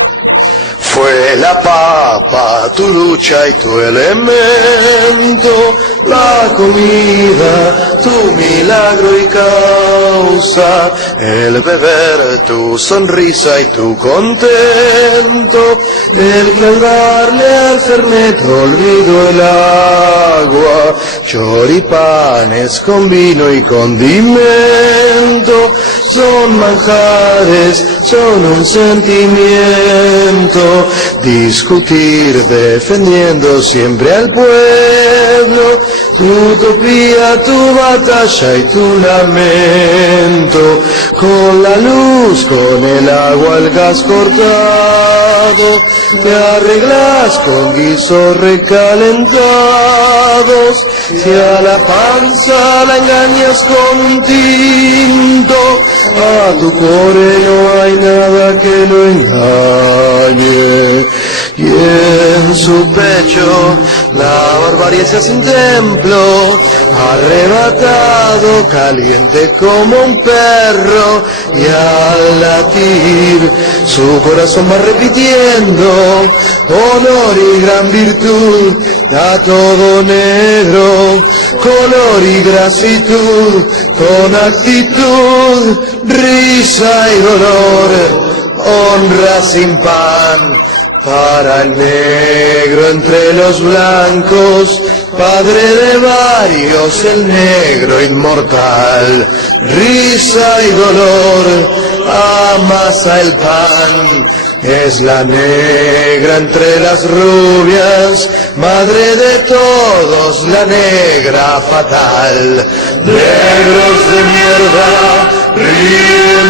Fue la papa, tu lucha y tu elemento, la comida, tu milagro y causa, el beber, tu sonrisa y tu contento, el clavarle al fernet olvido el agua, choripanes con vino y condimento, son manjares, son un sentimiento, discutir defendiendo siempre al pueblo, tu utopía, tu batalla y tu lamento, con la luz, con el agua, el gas cortado, te arreglas con guisos recalentados, si a la panza la engañas con un tinto, a tu core no hay nada que lo engañe, y en su pecho la barbarie se hace un templo, arrebatado, caliente como un perro, y al latir su corazón va repitiendo, honor y gran virtud a todo negro, color y grasitud, con actitud, risa y dolor, honra sin pan, para el negro entre los blancos, padre de varios, el negro inmortal, risa y dolor, amasa el pan, es la negra entre las rubias, madre de todos, la negra fatal, negros de mierda, ríen